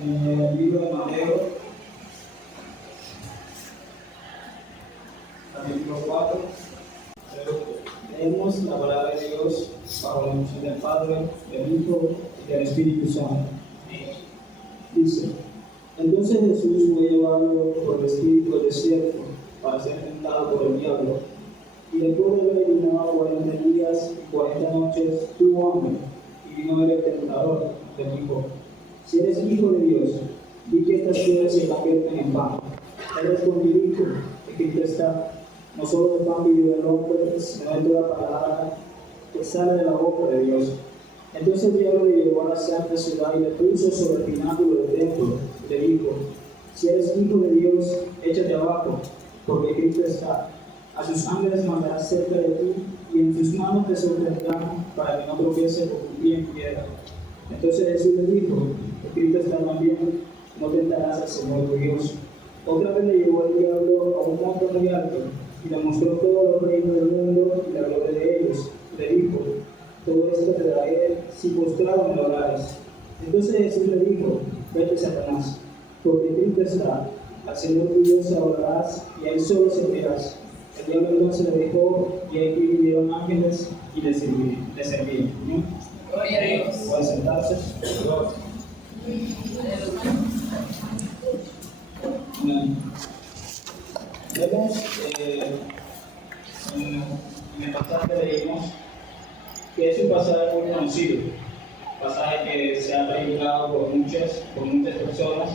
En el libro de Mateo, capítulo 4, leemos la palabra de Dios bajo la unción del Padre, del Hijo y del Espíritu Santo. Dice: entonces Jesús fue llevado por el Espíritu al desierto para ser tentado por el diablo. Y después de haber ayunado 40 días y 40 noches, tuvo hambre. Y vino el tentador, le dijo: si eres hijo de Dios, di que estas piedras se conviertan en pan. Él respondió y dijo: escrito está, no solo de pan vive el hombre, sino de toda palabra que sale de la boca de Dios. Entonces el diablo le llevó a la santa ciudad y le puso sobre el pináculo del templo. Y le dijo: si eres hijo de Dios, échate abajo, porque escrito está, a sus ángeles mandará cerca de ti, y en sus manos te sostendrán para que no tropieces con tu pie en piedra. Entonces Jesús le dijo: escrito está también, no tentarás al Señor tu Dios. Otra vez le llevó el diablo a un monte muy alto, y le mostró todos los reinos del mundo y la gloria de ellos. Y le dijo: todo esto te daré si postrado me adorares. Entonces Jesús le dijo: vete, Satanás, porque escrito está, al Señor tu Dios adorarás y a él solo servirás. El diablo entonces le dejó, y aquí vinieron ángeles y le servían. Gloria a Dios. Puede sentarse. Vemos en el pasaje que leímos que es un pasaje muy conocido, un pasaje que se ha predicado por muchas personas,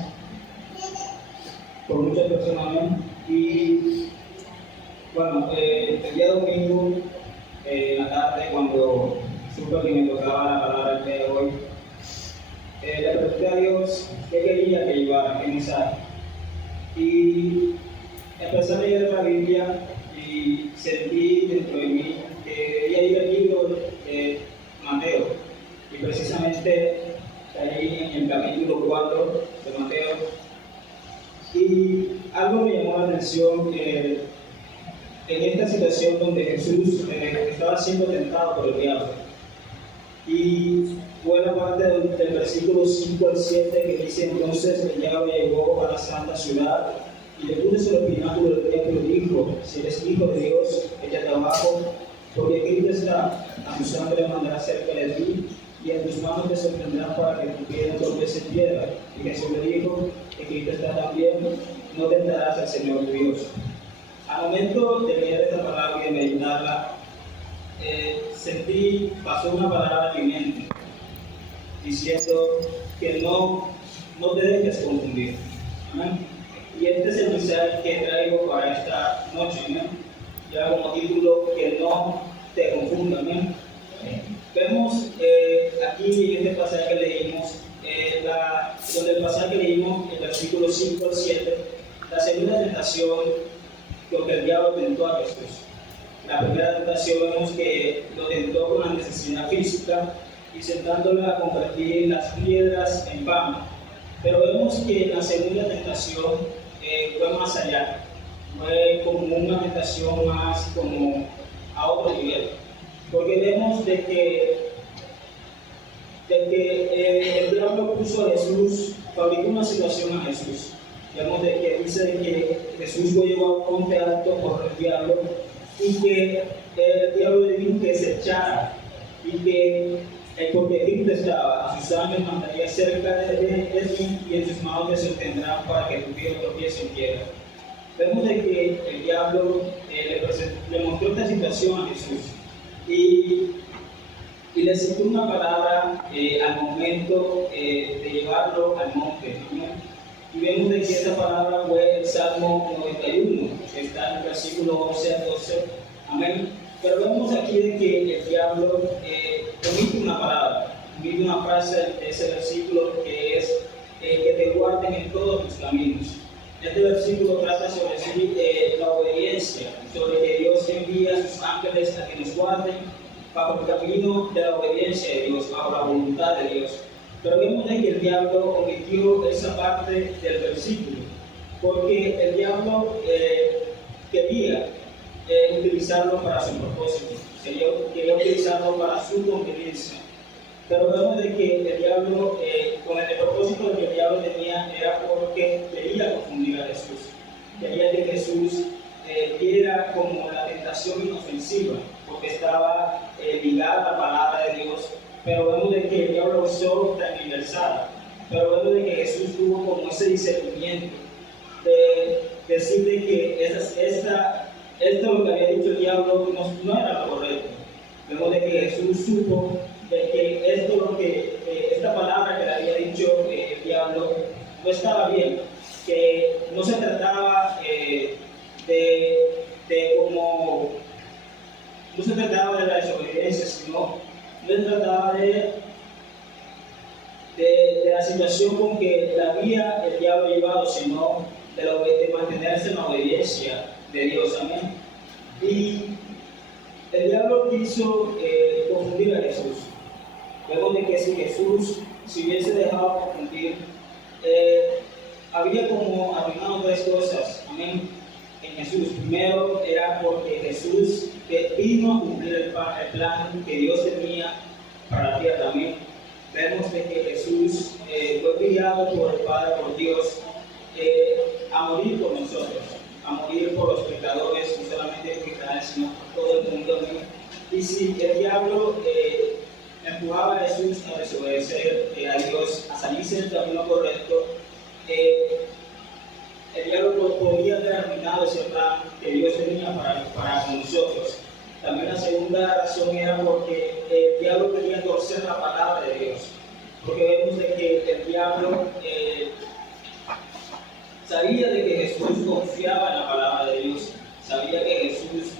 y bueno, el día domingo, en la tarde, cuando supe que me tocaba la palabra el día de hoy, le pregunté a Dios qué quería que llevara, qué mensaje. Y empecé a leer la Biblia y sentí dentro de mí que debía ir el libro de Mateo. Y precisamente ahí en el capítulo 4 de Mateo. Y algo me llamó la atención, que en esta situación donde Jesús estaba siendo tentado por el diablo. Y buena parte del versículo 5 al 7 que dice: entonces el diablo llegó a la santa ciudad y le puso sobre el pináculo del templo y dijo: si eres hijo de Dios, échate abajo, porque escrito está, a tu sangre mandará cerca de ti, y en tus manos te sostendrán para que tu pie no tropiece en piedra. Y Jesús le dijo: escrito está también, no tentarás al Señor tu Dios. Al momento de leer esta palabra y de meditarla, pasó una palabra en mi mente, diciendo que no te dejes confundir. Amén. Y este es el mensaje que traigo para esta noche. Amén. Ya como título, que no te confunda. Amén. Vemos aquí en este pasaje que leímos, donde el pasaje que leímos, el versículo 5 al 7, la segunda tentación con que el diablo tentó a Jesús. La primera tentación vemos que lo tentó con la necesidad física y sentándole a convertir las piedras en pan. Pero vemos que la segunda tentación fue más allá, fue como una tentación más como a otro nivel. Porque vemos de que el diablo puso a Jesús, fabricó una situación a Jesús. Vemos de que dice de que Jesús fue llevado a un monte alto por el diablo, y que el diablo le dijo que se echara, y que porque Cristo estaba, a sus ángeles mandaría cerca de ti, y en sus manos te sostendrán para que tu pie no tropiece en piedra. Vemos de que el diablo le mostró esta situación a Jesús, y le citó una palabra al momento de llevarlo al monte. ¿No? Y vemos de que esta palabra fue el Salmo 91, que está en el versículo 11 al 12. Amén. Pero vemos aquí de que el diablo omite una palabra, omite una frase de ese versículo, que es que te guarden en todos tus caminos. Este versículo trata sobre la obediencia, sobre que Dios envía a sus ángeles a que nos guarden bajo el camino de la obediencia de Dios, bajo la voluntad de Dios. Pero vemos de que el diablo omitió esa parte del versículo, porque el diablo quería utilizarlo para su propósito, quería utilizarlo para su conveniencia. Pero vemos de que el diablo, con el propósito que el diablo tenía, era porque quería confundir a Jesús. Quería que Jesús diera como la tentación inofensiva, porque estaba ligada a la palabra de Dios. Pero vemos de que el diablo usó transversal. Pero vemos de que Jesús tuvo como ese discernimiento de decirle que esto lo que había dicho el diablo no era lo correcto. Vemos de que Jesús supo de que esta palabra que le había dicho el diablo no estaba bien, que no se trataba no se trataba de la desobediencia, sino no se trataba de la situación con que la había el diablo llevado, sino de mantenerse en la obediencia de Dios. Amén. Y el diablo quiso confundir a Jesús. Luego de que si Jesús se hubiese dejado confundir, había como arruinado tres cosas. Amén. En Jesús. Primero era porque Jesús vino a cumplir el plan que Dios tenía para la tierra. Amén. Vemos de que Jesús fue enviado por el Padre, por Dios, a morir por nosotros, a morir por los pecadores, no solamente por Israel, sino por todo el mundo. Y si el diablo empujaba a Jesús a desobedecer a Dios, a salirse del camino correcto, el diablo podría haber arruinado ese plan que Dios tenía para nosotros. También la segunda razón era porque el diablo quería torcer la palabra de Dios. Porque vemos de que el diablo sabía de que Jesús confiaba en la palabra de Dios, sabía que Jesús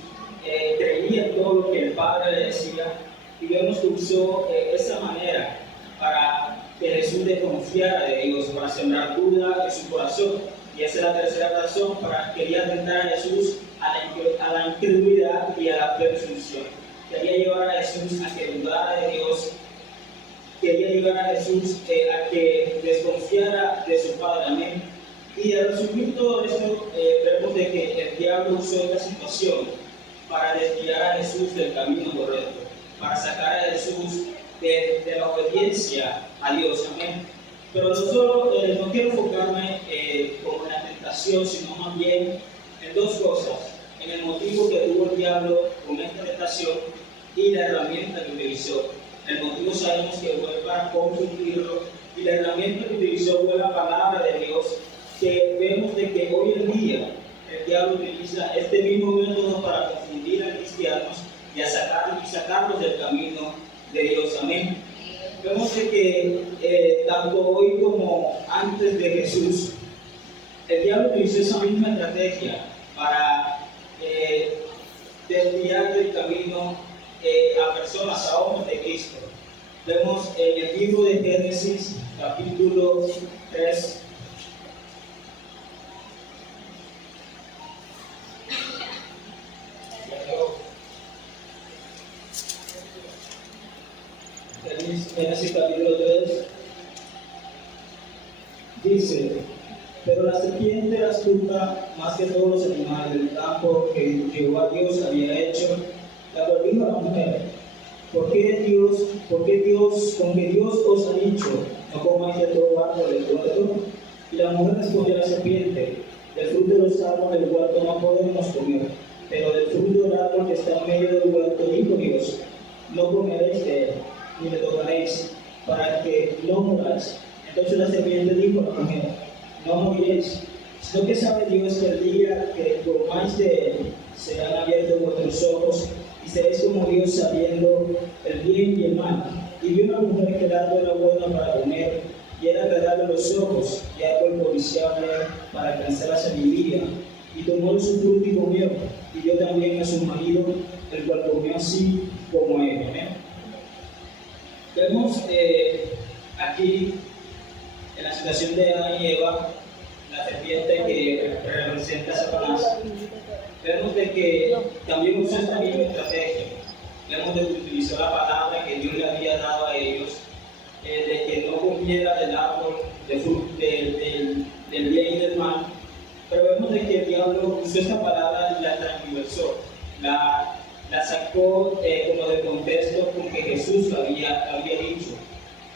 creía en todo lo que el Padre le decía, y vemos que usó esa manera para que Jesús desconfiara de Dios, para sembrar duda en su corazón. Y esa es la tercera razón, para quería tentar a Jesús a la incredulidad y a la presunción. Quería llevar a Jesús a que dudara de Dios, quería llevar a Jesús a que desconfiara de su Padre. Amén. Y al resumir todo esto, vemos de que el diablo usó esta situación para desviar a Jesús del camino correcto, para sacar a Jesús de la obediencia a Dios. Amén. Pero no quiero enfocarme como en la tentación, sino más bien en dos cosas: en el motivo que tuvo el diablo con esta tentación y la herramienta que utilizó. El motivo sabemos que fue para confundirlo, y la herramienta que utilizó fue la palabra de Dios, que vemos de que hoy en día el diablo utiliza este mismo método para confundir a cristianos y sacarlos del camino de Dios. Amén. Vemos de que tanto hoy como antes de Jesús, el diablo utilizó esa misma estrategia para desviar del camino a personas, a hombres de Cristo. Vemos en el libro de Génesis, capítulo 3, Génesis capítulo 3, dice: pero la serpiente era astuta más que todos los animales del campo que Jehová Dios había hecho, la volvió a la mujer: ¿Por qué con que Dios os ha dicho, no comáis de todo árbol del huerto? Y la mujer respondió a la serpiente: del fruto de los árboles del huerto no podemos comer, pero del fruto del árbol que está en medio del huerto dijo Dios: no comeréis de él, ni le tocaréis, para que no muráis. Entonces la serpiente dijo a la mujer: no moriréis, sino que sabe Dios que el día que comáis de él, serán abiertos vuestros ojos, y seréis como Dios, sabiendo el bien y el mal. Y vio una mujer que el árbol era bueno para comer, y era agradable a los ojos, y árbol codiciable para alcanzar la sabiduría. Y tomó de su fruto y comió, y dio también a su marido, el cual comió así como él. Amén. Vemos aquí, en la situación de Adán y Eva, la serpiente que representa a Satanás, vemos de que también usó esta misma estrategia. Vemos de que utilizó la palabra que Dios le había dado a ellos, de que no comiera del árbol del bien y del mal. Pero vemos de que el diablo usó esta palabra y la transversó, la sacó como de contexto con que Jesús lo había dicho.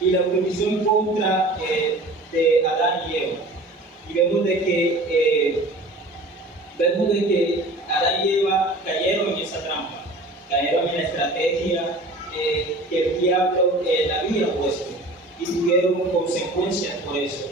y la prohibición contra de Adán y Eva. Y vemos de que Adán y Eva cayeron en esa trampa, cayeron en la estrategia que el diablo había puesto y tuvieron consecuencias por eso.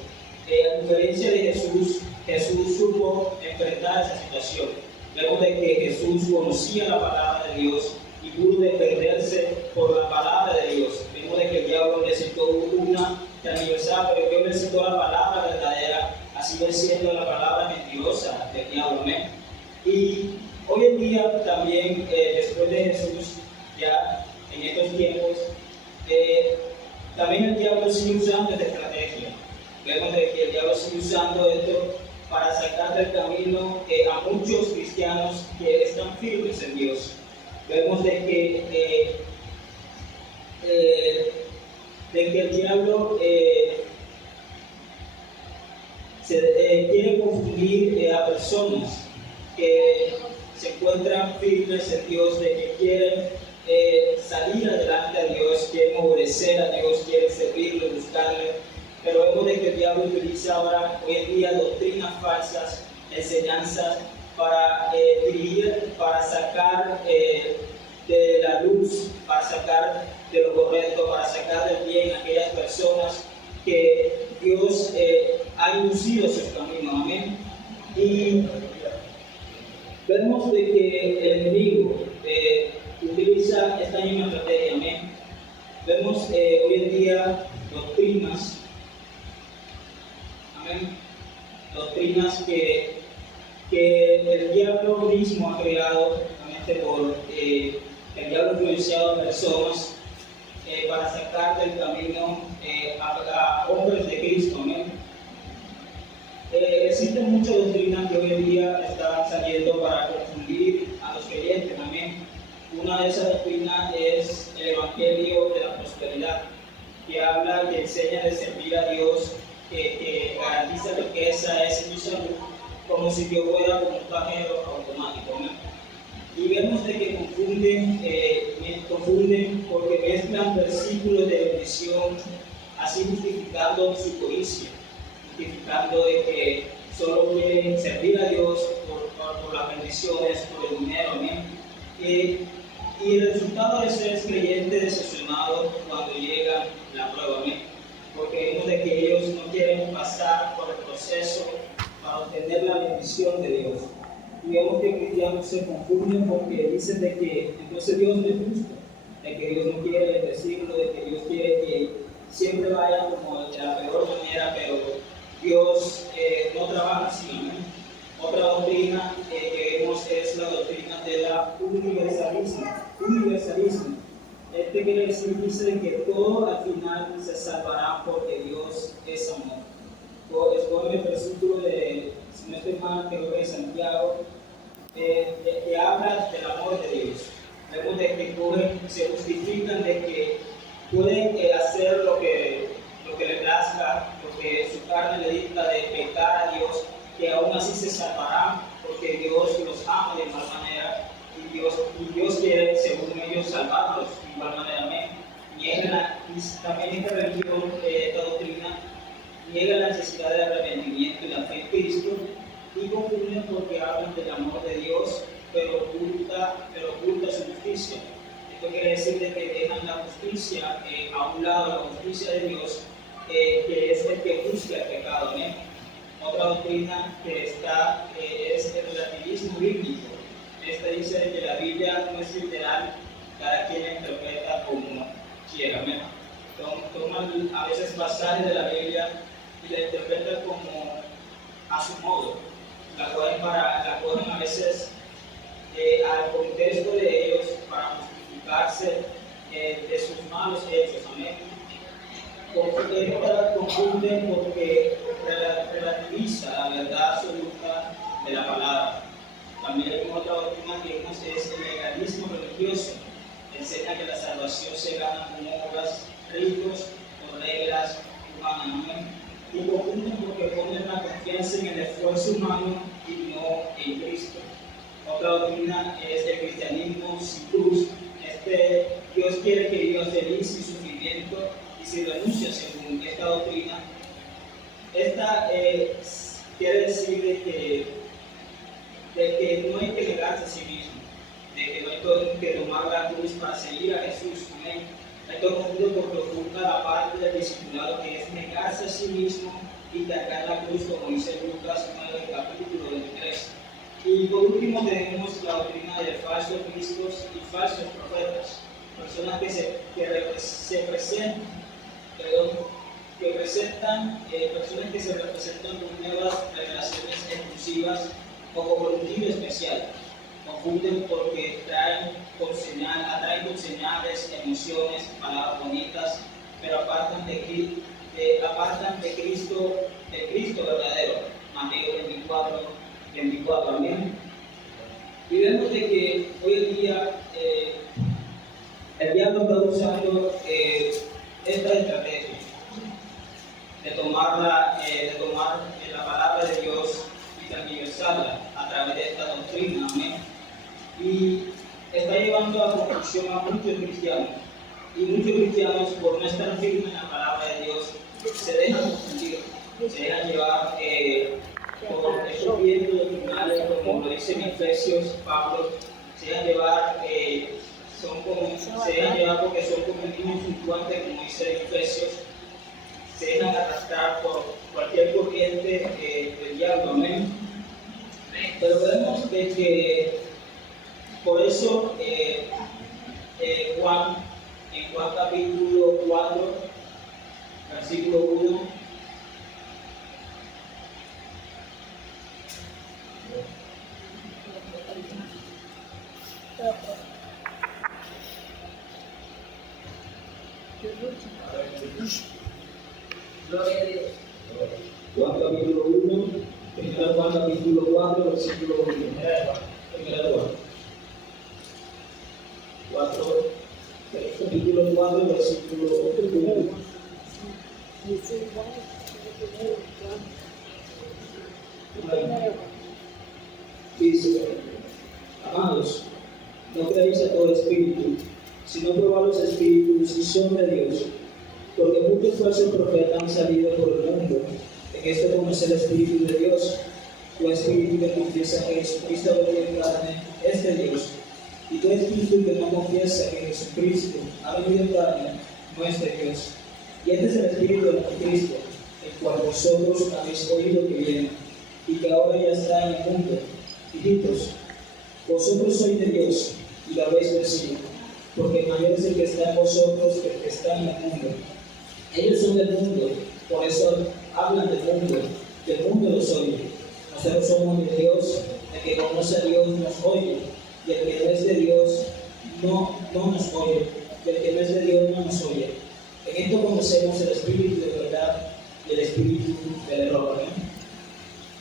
A diferencia de Jesús, Jesús supo enfrentar esa situación. Vemos de que Jesús conocía la palabra de Dios y pudo defenderse por la palabra de Dios. Vemos de que el diablo necesitó una transversal, pero Dios necesitó la palabra verdadera, así siendo la palabra mentirosa del diablo. ¿Amén? Y hoy en día también, después de Jesús, ya en estos tiempos, también el diablo sigue usando esta estrategia. Vemos de que el diablo sigue usando esto para sacar del camino a muchos cristianos que están firmes en Dios. Vemos de que el diablo quiere confundir a personas que se encuentran firmes en Dios, de que quieren salir adelante a Dios, quieren obedecer a Dios, quieren servirle, buscarle. Pero vemos de que el diablo utiliza ahora, hoy en día, doctrinas falsas, enseñanzas para dirigir, para sacar de la luz, para sacar de lo correcto, para sacar del bien a aquellas personas que Dios ha inducido a sus caminos. Amén. Y vemos de que el enemigo utiliza esta misma estrategia. Amén. Vemos hoy en día doctrinas, amén, doctrinas que el diablo mismo ha creado, por el diablo influenciado a personas para sacar del camino a hombres de Cristo. Amén. Existen muchas doctrinas que hoy en día están saliendo para confundir a los creyentes. Amén. Una de esas doctrinas es el Evangelio de la Prosperidad, que habla, que enseña de servir a Dios, que garantiza riqueza, es mi salud, como si yo fuera como un cajero automático. ¿No? Y vemos de que confunden porque mezclan versículos de bendición, así justificando su codicia, justificando de que solo quieren servir a Dios por las bendiciones, por el dinero. ¿No? Y el resultado de ser creyente decepcionado cuando llega la prueba. ¿No? Porque vemos de que ellos no quieren pasar por el proceso para obtener la bendición de Dios. Y vemos que cristianos se confunden porque dicen de que entonces Dios no es justo, de que Dios no quiere bendecirlo, de que Dios quiere que siempre vaya como de la peor manera, pero Dios no trabaja así. ¿No? Otra doctrina que vemos es la doctrina de la universalismo. Este quiere decir, dice que todo al final se salvará porque Dios es amor. Escoge el versículo de, si no estoy mal, creo que de Santiago, que habla del amor de Dios. Vemos de que se justifican de que pueden hacer lo que le plazca, lo que su carne le dicta de pecar a Dios, que aún así se salvarán porque Dios los ama de igual manera y Dios quiere, según ellos, salvarlos de igual manera. Y también esta religión, esta doctrina, niega la necesidad del arrepentimiento y la fe en Cristo y confunden porque hablan del amor de Dios, pero oculta su justicia. Esto quiere decir de que dejan la justicia a un lado, la justicia de Dios, que es el que juzga el pecado. Otra doctrina que está es el relativismo bíblico. Esta dice que la Biblia no es literal, cada quien la interpreta como quiera. Toman a veces pasajes de la Biblia y la interpretan como a su modo. La cogen a veces al contexto de ellos para justificarse de sus malos hechos. Amén. Confunden porque relativiza la verdad absoluta de la palabra. También hay otra doctrina que vemos es el legalismo religioso. Enseña que la salvación se gana con obras, ritos o reglas humanas. Y confunden porque ponen la confianza en el esfuerzo humano y no en Cristo. Otra doctrina es el cristianismo sin cruz. Dios quiere que vivas feliz sin sufrimiento y y si renuncia según esta doctrina, esta quiere decir de que no hay que negarse a sí mismo, de que no hay que tomar la cruz para seguir a Jesús. Amén. Esto confunde porque oculta la parte del discipulado que es negarse a sí mismo y cargar la cruz, como dice Lucas 9, capítulo 23. Y por último tenemos la doctrina de falsos cristos y falsos profetas, personas personas que se representan con nuevas revelaciones exclusivas o con voluntad especial. Confunden porque atraen con señales, emociones, palabras bonitas, pero apartan de Cristo verdadero. Mateo 24, amén. Y vemos de que hoy en día el diablo está usando esta estrategia de tomar la palabra de Dios y tergiversarla a través de esta doctrina, amén. Y está llevando a confusión a muchos cristianos. Y muchos cristianos, por no estar firmes en la palabra de Dios, se dejan confundir, se dejan llevar por estos vientos doctrinales, como lo dice en Efesios Pablo, se dejan llevar, porque son como niños fluctuantes, como dice en Efesios, se dejan arrastrar por cualquier corriente del diablo, amén. Pero vemos de que por eso Juan, en Juan capítulo 4, versículo 1, Gloria a Dios. Juan capítulo 1, primero Juan capítulo 4, versículo 1. Primero Juan 4, capítulo 4, versículo 1. Dice: amados, no creáis a todo espíritu, sino probad los espíritus si son de Dios, porque muchos falsos profetas han salido por el mundo. En esto conoce el Espíritu de Dios, tu espíritu que confiesa que Jesucristo ha venido en carne es de Dios, y tu espíritu que no confiesa que Jesucristo ha venido en carne no es de Dios. Y este es el espíritu de Cristo, el cual vosotros habéis oído que viene, y que ahora ya está en el mundo. Hijitos, vosotros sois de Dios, y lo habéis vencido, porque mayor es el que está en vosotros que el que está en el mundo. Ellos son del mundo, por eso hablan del mundo los oye. Nosotros somos de Dios, el que conoce a Dios nos oye, y el que no es de Dios no nos oye, y el que no es de Dios no nos oye. En esto conocemos el espíritu de verdad y el espíritu del error.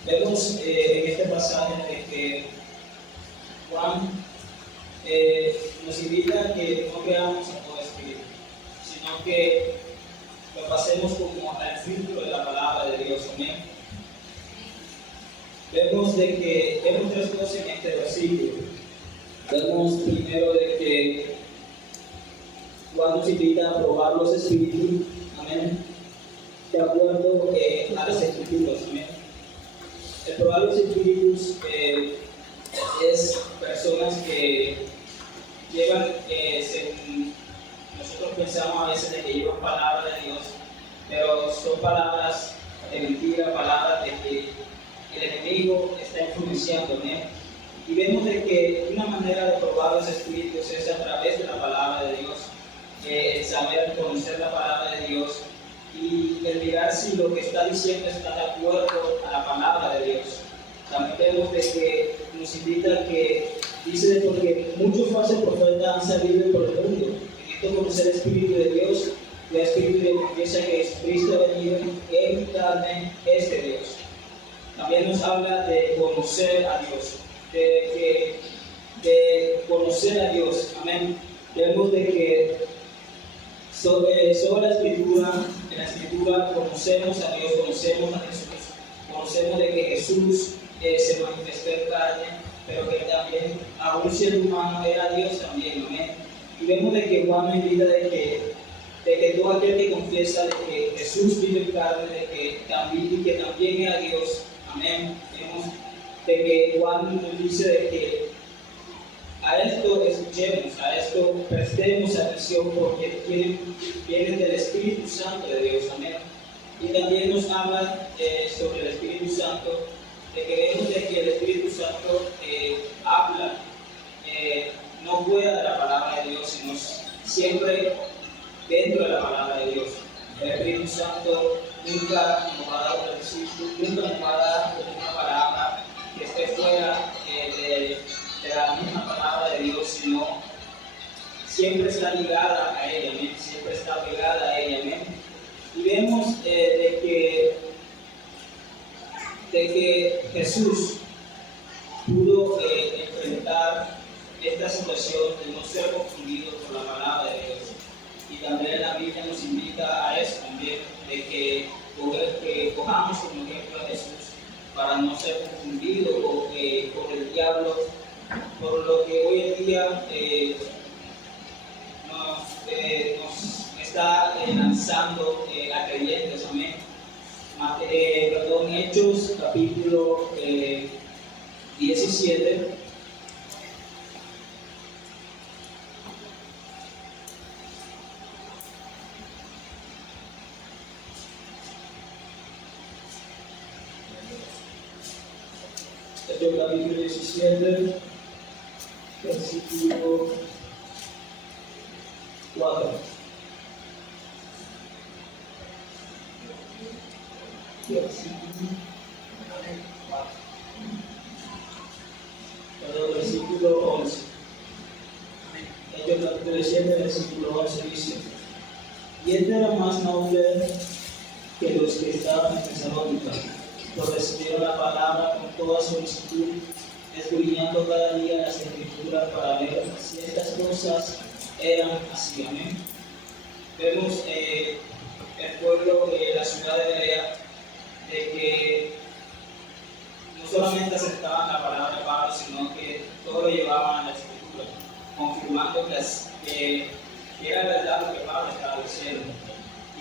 Vemos en este pasaje de que Juan nos invita a que no creamos a todo espíritu, sino que lo pasemos como al filtro de la palabra de Dios. Amén. Vemos tres cosas en este versículo. Vemos primero de que Juan nos invita a probar los espíritus, amén, de acuerdo a las escrituras. Amén. El probar los espíritus es personas que llevan, según nosotros pensamos a veces de que llevan palabra de Dios, pero son palabras de mentira, palabras de que el enemigo está influenciando, ¿no? Y vemos de que una manera de probar los espíritus es a través de la palabra de Dios, el saber conocer la palabra de Dios y el mirar si lo que está diciendo está de acuerdo a la palabra de Dios. También vemos de que nos invita a que dice porque muchos falsos profetas han salido por el mundo. En esto conocer el Espíritu de Dios, el Espíritu que confiesa que Jesucristo ha venido en carne es de Dios. También nos habla de conocer a Dios, de conocer a Dios. Amén. Vemos de que sobre la Escritura, en la Escritura conocemos a Dios, conocemos a Jesús, conocemos de que Jesús se manifestó en carne, pero que también a un ser humano era Dios también, amén. Y vemos de que Juan nos invita de que de que todo aquel que confiesa de que Jesús vino en carne, de que también era Dios. Amén. Vemos de que Juan nos dice de que a esto escuchemos, a esto prestemos atención porque viene del Espíritu Santo de Dios. Amén. Y también nos habla sobre el Espíritu Santo, de que vemos de que el Espíritu Santo habla no fuera de la palabra de Dios, sino siempre dentro de la palabra de Dios. El Espíritu Santo nunca nos va a dar un versículo, nunca nos va a dar una palabra que esté fuera de la misma palabra de Dios, sino siempre está ligada a ella, ¿amén? Siempre está pegada a ella. ¿Amén? Y vemos de que Jesús pudo enfrentar esta situación de no ser confundido por la palabra de Dios. Y también la Biblia nos invita a eso también, de que cojamos como ejemplo a Jesús para no ser confundido por el diablo, por lo que hoy en día nos está lanzando a creyentes. Amén. Hechos capítulo 17. Hechos capítulo 17, versículo 4. Versículo 11. Hechos capítulo 17, versículo 11 dice: Y este era más noble que los que estaban en Tesalónica, pues recibieron la palabra con toda solicitud, escudriñando cada día las Escrituras para ver si estas cosas eran así. Amén. Vemos el pueblo de la ciudad de Berea, de que no solamente aceptaban la palabra de Pablo, sino que todo lo llevaban a la Escritura, confirmando que era verdad lo que Pablo estaba diciendo.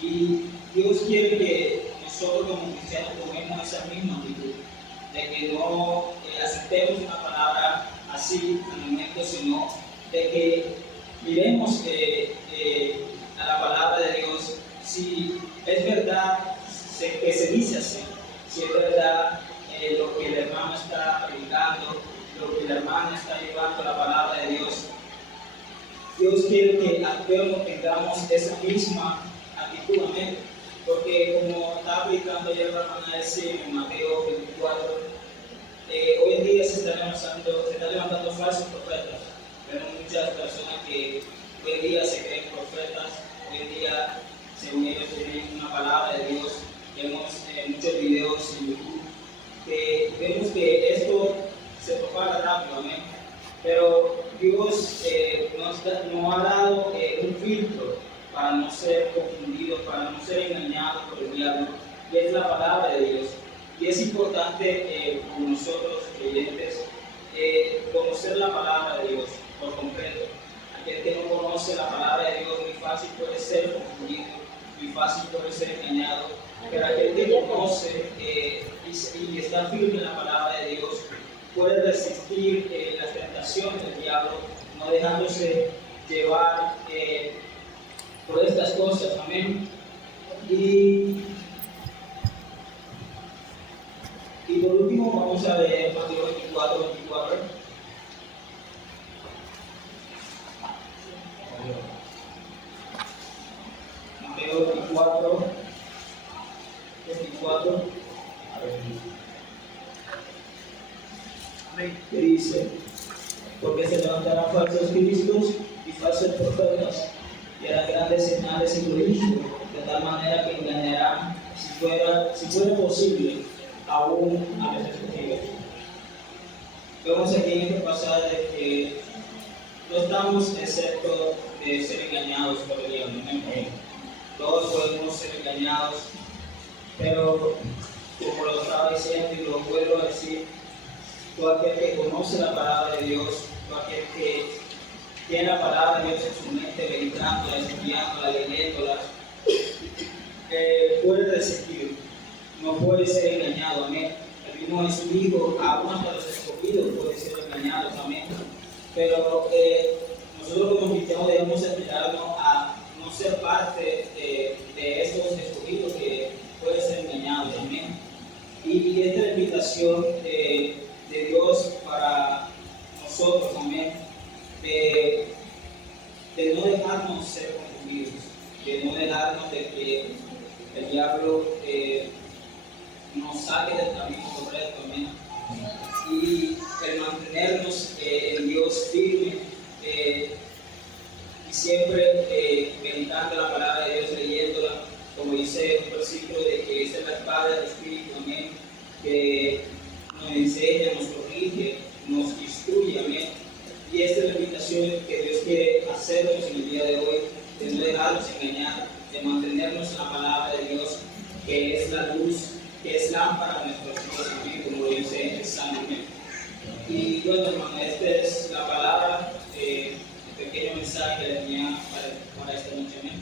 Y Dios quiere que nosotros como cristianos tomemos esa misma actitud, de que no aceptemos una palabra así al momento, sino de que miremos a la palabra de Dios si es verdad que se dice así, si es verdad lo que el hermano está predicando, lo que la hermana está llevando a la palabra de Dios. Dios quiere que actuemos, tengamos esa misma actitud. Amén. Porque como estaba predicando ayer la hermana en Mateo 24, hoy en día se están levantando falsos profetas. Vemos muchas personas que hoy en día se creen profetas, hoy en día, según ellos, tienen una palabra de Dios. Vemos muchos videos en YouTube que vemos que esto se propaga rápido. Amén. Pero Dios nos ha dado un filtro para no ser confundidos, para no ser engañados por el diablo, y es la palabra de Dios. Y es importante como nosotros creyentes conocer la palabra de Dios por completo. Aquel que no conoce la palabra de Dios muy fácil puede ser confundido, muy fácil puede ser engañado, pero aquel que conoce y está firme en la palabra de Dios puede resistir las tentaciones del diablo, no dejándose llevar por estas cosas. Amén. Y por último vamos a leer Mateo 24. Mateo 24. Que dice: porque se levantarán falsos cristos y falsos profetas, y harán grandes señales y prodigios, de tal manera que engañarán, si fuera posible, aún a los escogidos. Vemos aquí en este pasaje que no estamos excepto de ser engañados por el diablo. Todos podemos ser engañados, pero como lo estaba diciendo y lo vuelvo a decir, todo aquel que conoce la palabra de Dios, todo aquel que tiene la palabra de Dios en su mente, meditándola, estudiándola, leyéndola, puede resistir, no puede ser engañado, amén. El mismo Jesús dijo, aún hasta los escogidos pueden ser engañados, amén. Pero nosotros como cristianos debemos aspirarnos a no ser parte de estos escogidos que pueden ser engañados, amén. Y esta es la invitación de Dios para nosotros, amén, de no dejarnos ser confundidos, de no dejarnos de que el diablo nos saque del camino correcto, amén. Y el mantenernos en Dios firme y siempre meditando la palabra de Dios, leyéndola, como dice un versículo de que esa es la espada del Espíritu, amén, que nos enseña, nos corrige, nos instruye, amén. Y esta es la invitación que Dios quiere hacernos en el día de hoy, de no dejarnos engañar, de mantenernos en la palabra de Dios, que es la luz, que es lámpara a nuestros pies, amén, como lo dice el Salmo, amén. Y bueno, hermano, esta es la palabra, el pequeño mensaje que le tenía para esta noche, amén.